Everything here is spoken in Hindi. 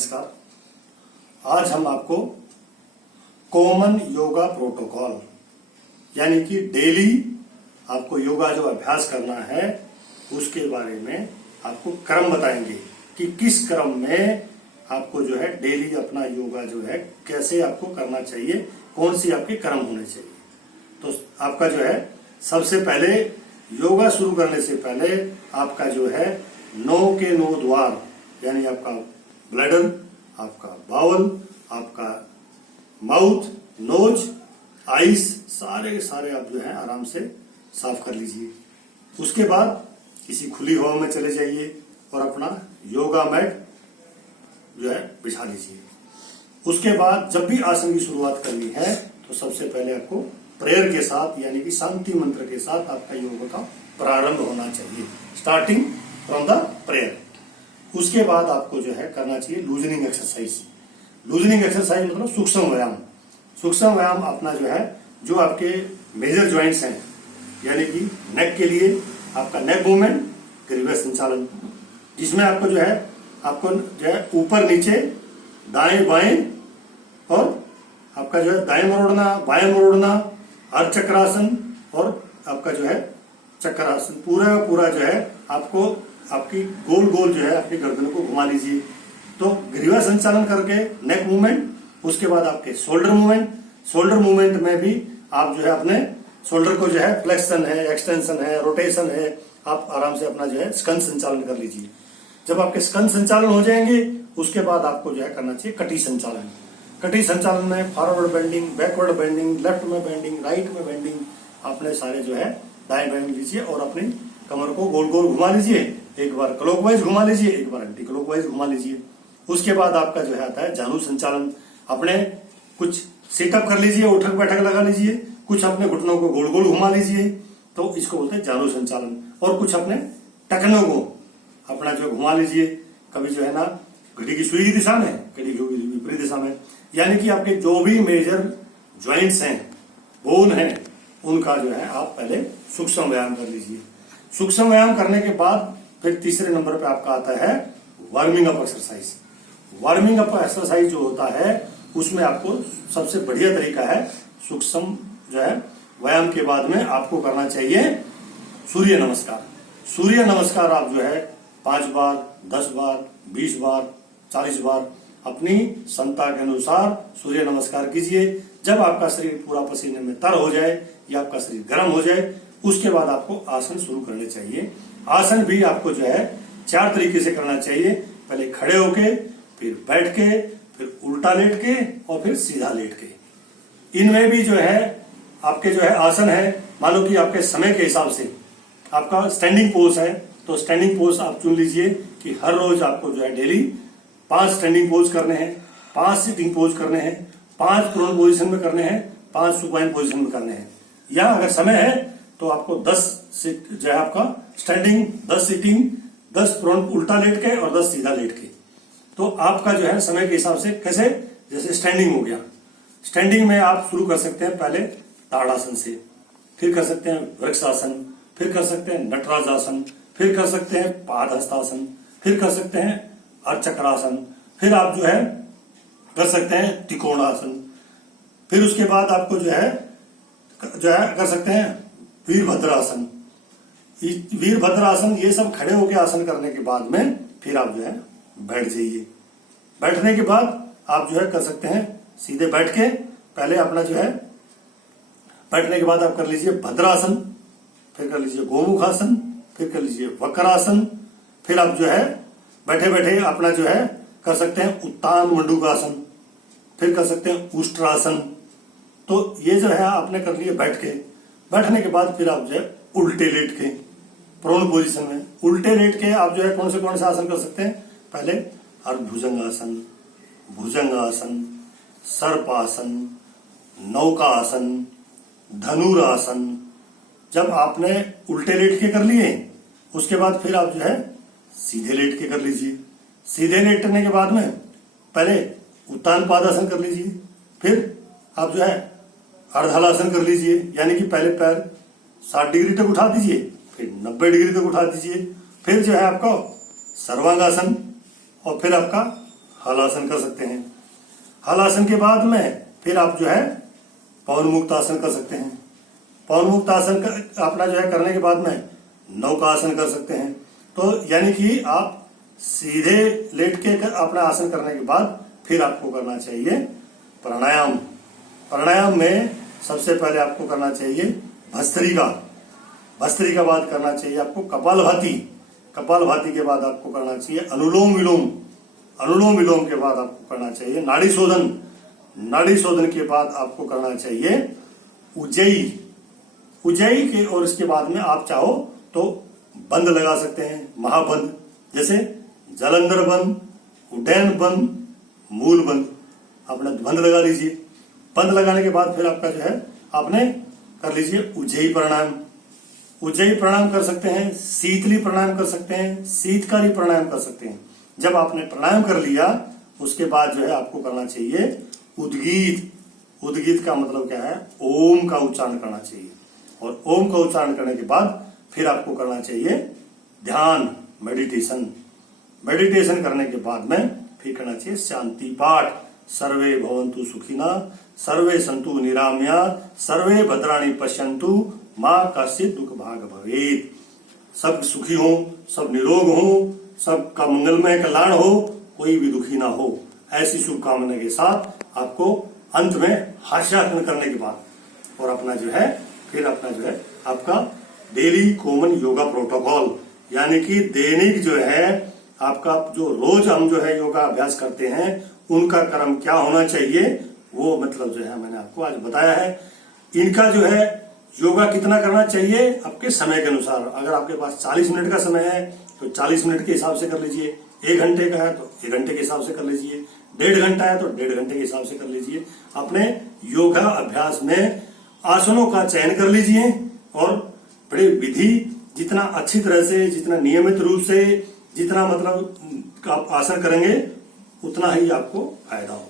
नमस्कार। आज हम आपको कॉमन योगा प्रोटोकॉल यानी कि डेली आपको योगा जो अभ्यास करना है उसके बारे में आपको क्रम बताएंगे कि किस क्रम में आपको जो है डेली अपना योगा जो है कैसे आपको करना चाहिए, कौन सी आपके क्रम होने चाहिए। तो आपका जो है सबसे पहले योगा शुरू करने से पहले आपका जो है 9 के 9 द्वार यानी आपका ब्लैडर, आपका बाउल, आपका माउथ, नोज, आईज सारे के सारे आप जो है आराम से साफ कर लीजिए। उसके बाद किसी खुली हवा में चले जाइए और अपना योगा मैट जो है बिछा लीजिए। उसके बाद जब भी आसन की शुरुआत करनी है तो सबसे पहले आपको प्रेयर के साथ यानी कि शांति मंत्र के साथ आपका योग का प्रारंभ होना चाहिए, स्टार्टिंग फ्रॉम द प्रेयर। उसके बाद आपको जो है करना चाहिए लूजनिंग एक्सरसाइज। लूजनिंग एक्सरसाइज मतलब सूक्ष्म व्यायाम। सूक्ष्म व्यायाम अपना जो है जो आपके मेजर ज्वाइंट्स हैं यानी कि नेक के लिए आपका नेक मूवमेंट, ग्रीवा संचालन, जिसमें आपको जो है ऊपर नीचे दाएं बाएं और आपका जो है दाएं मरोड़ना, बाएं मरोड़ना, अर्ध चक्रासन और आपका जो है चक्रासन पूरा जो है आपको आपकी गोल गोल जो है अपनी गर्दन को घुमा लीजिए। तो ग्रीवा संचालन करके नेक मूवमेंट, उसके बाद आपके शोल्डर मूवमेंट। शोल्डर मूवमेंट में भी आप जो है अपने शोल्डर को जो है फ्लेक्शन है, एक्सटेंशन है, रोटेशन है, आप आराम से अपना जो है स्कंद संचालन कर लीजिए। जब आपके स्कंद संचालन हो जाएंगे उसके बाद आपको जो है करना चाहिए कटी संचालन। कटी संचालन में forward bending, backward bending, left में बेंडिंग, राइट में बेंडिंग, आपने सारे जो है दाएं बाएं लीजिए और अपनी कमर को गोल गोल घुमा लीजिए। एक बार क्लॉकवाइज घुमा लीजिए, एक बार एंटी क्लॉकवाइज घुमा लीजिए। उसके बाद आपका जो है आता है जानु संचालन। अपने कुछ सिटअप कर लीजिए, उठक बैठक लगा लीजिए, कुछ अपने घुटनों को गोल गोल घुमा लीजिए, तो इसको बोलते हैं जानु संचालन। और कुछ अपने टखनों को अपना जो घुमा लीजिए, कभी जो है ना घड़ी की सुई की दिशा में, घड़ी की विपरीत दिशा में, यानी कि आपके जो भी मेजर ज्वाइंट्स हैं, बोन हैं, उनका जो है आप पहले सूक्ष्म व्यायाम कर लीजिए। सूक्ष्म व्यायाम करने के बाद फिर तीसरे नंबर पे आपका आता है warming up exercise. Warming up exercise जो होता है उसमें आपको सबसे बढ़िया तरीका है सूक्ष्म जो है व्यायाम के बाद में आपको करना चाहिए सूर्य नमस्कार। सूर्य नमस्कार आप जो है 5 बार, 10 बार, 20 बार, 40 बार अपनी क्षमता के अनुसार सूर्य नमस्कार कीजिए। जब आपका शरीर पूरा पसीने में तर हो जाए या आपका शरीर गर्म हो जाए उसके बाद आपको आसन शुरू करने चाहिए। आसन भी आपको जो है 4 तरीके से करना चाहिए, पहले खड़े होके, फिर बैठ के, फिर उल्टा लेट के और फिर सीधा लेट के। इनमें भी जो है आपके जो है आसन है, मान लो कि आपके समय के हिसाब से आपका स्टैंडिंग पोज है तो स्टैंडिंग पोज आप चुन लीजिए कि हर रोज आपको जो है डेली 5 स्टैंडिंग पोज करने हैं, 5 सिटिंग पोज करने हैं, 5 प्रोन पोजिशन में करने हैं, 5 सुपाइन पोजिशन में करने हैं। या अगर समय है तो आपको 10 जो है आपका स्टैंडिंग, 10 सिटिंग, 10 प्रोन उल्टा लेट के और 10 सीधा लेट के। तो आपका जो है समय के हिसाब से कैसे, जैसे स्टैंडिंग हो गया, स्टैंडिंग में आप शुरू कर सकते हैं पहले ताड़ासन से, फिर कर सकते हैं वृक्षासन, फिर कर सकते हैं नटराज आसन, फिर कर सकते हैं पादहस्तासन, फिर कर सकते हैं अर्धचक्रासन, फिर आप जो है कर सकते हैं त्रिकोणासन, फिर उसके बाद आपको जो है कर सकते हैं वीरभद्रासन। वीरभद्रासन ये सब खड़े होकर आसन करने के बाद में फिर आप जो है बैठ जाइए। बैठने के बाद आप जो है कर सकते हैं सीधे बैठ के, पहले अपना जो है बैठने के बाद आप कर लीजिए भद्रासन, फिर कर लीजिए गोमुखासन, फिर कर लीजिए वक्रासन, फिर आप जो है बैठे बैठे अपना जो है कर सकते हैं उत्तान मंडूकासन, फिर कर सकते हैं उष्ट्रासन। तो ये जो है आपने कर लिए बैठ के। बैठने के बाद फिर आप जो है उल्टे लेट के प्रोन पोजीशन में, उल्टे लेट के आप जो है कौन से आसन कर सकते हैं, पहले अर्धभुजंगासन, भुजंगासन, सर्पासन, नौकासन, धनुरासन। जब आपने उल्टे लेट के कर लिए उसके बाद फिर आप जो है सीधे लेट के कर लीजिए। सीधे लेटने के बाद में पहले उत्तान पादासन कर लीजिए, फिर आप जो है अर्धहलासन कर लीजिए, यानी कि पहले पैर 60 डिग्री तक उठा दीजिए, फिर 90 डिग्री तक उठा दीजिए, फिर जो है आपका सर्वांगासन और फिर आपका हलासन कर सकते हैं। हलासन के बाद में फिर आप जो है पवन मुक्त आसन कर सकते हैं। पवन मुक्त आसन अपना जो है करने के बाद में नौका आसन कर सकते हैं। तो यानी कि आप सीधे लेट के अपना आसन करने के बाद फिर आपको करना चाहिए प्राणायाम। प्राणायाम में सबसे पहले आपको करना चाहिए भस्त्रिका। भस्त्रिका बाद करना चाहिए आपको कपालभाति। कपालभाति के बाद आपको करना चाहिए अनुलोम विलोम। अनुलोम विलोम के बाद आपको करना चाहिए नाड़ी शोधन। नाड़ी शोधन के बाद आपको करना चाहिए उज्जयी। उज्जयी के और इसके बाद में आप चाहो तो बंद लगा सकते हैं, महाबंद, जैसे जलंधर बंद, उड्डयन बंद, मूल बंद। आपने बंद लगा लीजिए। बंद लगाने के बाद फिर आपका जो है आपने कर लीजिए उज्जयी प्राणायाम। उज्जयी प्राणायाम कर सकते हैं, शीतली प्राणायाम कर सकते हैं, शीतकारी प्राणायाम कर सकते हैं। जब आपने प्राणायाम कर लिया उसके बाद जो है आपको करना चाहिए उद्गीत। उद्गीत का मतलब क्या है? ओम का उच्चारण करना चाहिए। और ओम का उच्चारण करने के बाद फिर आपको करना चाहिए ध्यान, मेडिटेशन। मेडिटेशन करने के बाद में फिर करना चाहिए शांति पाठ। सर्वे भवन्तु सुखिना, सर्वे सन्तु निरामया, सर्वे भद्राणि पश्यन्तु, मां कश्चित् दुख भाग भवेत्। सब सुखी हो, सब निरोग हो, सबका मंगलमय कल्याण हो, कोई भी दुखी ना हो, ऐसी शुभकामना के साथ आपको अंत में हास्यार्पण करने के बाद और अपना जो है फिर अपना जो है आपका डेली कॉमन योगा प्रोटोकॉल, यानी कि दैनिक जो है आपका जो रोज हम जो है योगा अभ्यास करते हैं उनका क्रम क्या होना चाहिए वो मतलब जो है मैंने आपको आज बताया है। इनका जो है योगा कितना करना चाहिए आपके समय के अनुसार। अगर आपके पास 40 मिनट का समय है तो 40 मिनट के हिसाब से कर लीजिए। 1 घंटे का है तो 1 घंटे के हिसाब से कर लीजिए। 1.5 घंटा है तो 1.5 घंटे के हिसाब से कर लीजिए। अपने योगा अभ्यास में आसनों का चयन कर लीजिए और बड़े विधि जितना अच्छी तरह से, जितना नियमित रूप से, जितना मतलब आप आसन करेंगे उतना ही आपको फायदा होगा।